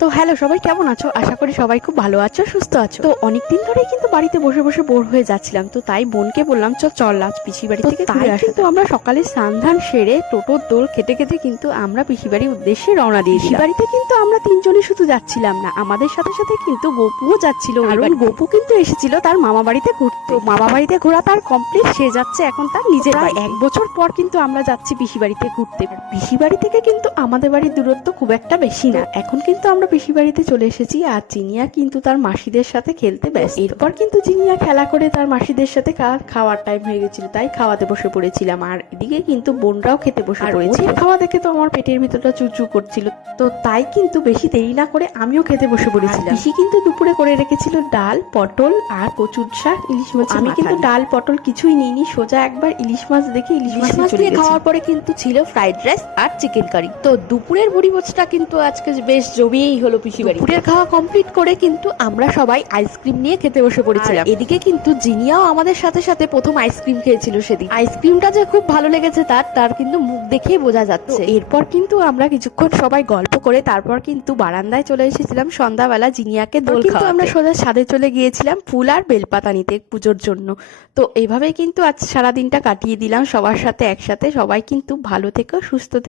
তো হ্যালো সবাই, কেমন আছো? আশা করি সবাই খুব ভালো আছো, সুস্থ আছো। তো অনেকদিন ধরেই কিন্তু বাড়িতে বসে বসে বোর হয়ে যাচ্ছিলাম, তো তাই বোনকে বললাম চল আজ পিসি বাড়ি থেকে ঘুরে আসি। কিন্তু আমরা সকালে স্নান ধান সেরে টোটোর দোল খেতে খেতে কিন্তু আমরা পিসি বাড়ির উদ্দেশ্যে রওনা দিয়ে দিলাম। পিসি বাড়িতে কিন্তু আমরা তিনজনই শুধু যাচ্ছিলাম না, আমাদের সাথে সাথে কিন্তু গপুও যাচ্ছিল। কারণ গপু কিন্তু এসেছিল তার মামা বাড়িতে ঘুরতে। মামা বাড়িতে ঘোরা তার কমপ্লিট, সে যাচ্ছে এখন তার নিজের বাড়ি। 1 বছর পর কিন্তু আমরা যাচ্ছি পিসি বাড়িতে ঘুরতে। পিসি বাড়ি থেকে কিন্তু আমাদের বাড়ির দূরত্ব খুব একটা বেশি না। এখন কিন্তু আমরা পিসি বাড়িতে চলে এসেছি, আর জিনিয়া কিন্তু তার মাসিদের সাথে খেলতে ব্যস্ত। এরপর কিন্তু জিনিয়া খেলা করে তার মাসিদের সাথে খাওয়ার টাইম হয়ে গেছিল, তাই খাওয়াতে বসে পড়েছিলাম। আর এদিকে কিন্তু বোনরাও খেতে বসে পড়েছে। খাওয়া দেখে তো আমার পেটের ভিতরটা চুচু করছিল, তো তাই কিন্তু বেশি দেরি না করে আমিও খেতে বসে পড়েছিলাম। পিসি কিন্তু দুপুরে করে রেখেছিল ডাল, পটল আর কচুর শাক, ইলিশ মাছ। আমি কিন্তু ডাল পটল কিছুই নিইনি, সোজা একবার ইলিশ মাছ দেখে ইলিশ মাছ দিয়ে খাওয়ার পরে কিন্তু ছিল ফ্রাইড রাইস আর চিকেন কারি। তো দুপুরের ভুড়িভোজটা কিন্তু আজকে বেশ জমিয়েই হলো পিসি বাড়ি। দুপুরের খাওয়া কমপ্লিট করে কিন্তু আমরা সবাই আইসক্রিম নিয়ে খেতে বসে পড়েছিলাম। এদিকে কিন্তু জিনিয়াও আমাদের সাথে সাথে প্রথম আইসক্রিম খেয়েছিল সেদিন। আইসক্রিমটা যে খুব ভালো লেগেছে তার কিন্তু মুখ দেখেই বোঝা যাচ্ছে। এরপর কিন্তু আমরা কিছুক্ষণ সবাই গল্প করে তারপর কিন্তু বারান্দায় চলে এসেছিলাম সন্ধ্যাবেলা জিনিয়াকে দোল খাওয়াতে। আমরা সোজা ছাদে চলে গিয়েছিলাম ফুল আর বেলপাতা নিতে পুজোর জন্য। তো এইভাবেই কিন্তু আজ সারাদিনটা কাটিয়ে দিলাম সবার সাথে একসাথে। সবাই কিন্তু ভালো থেকো, সুস্থ থেকো।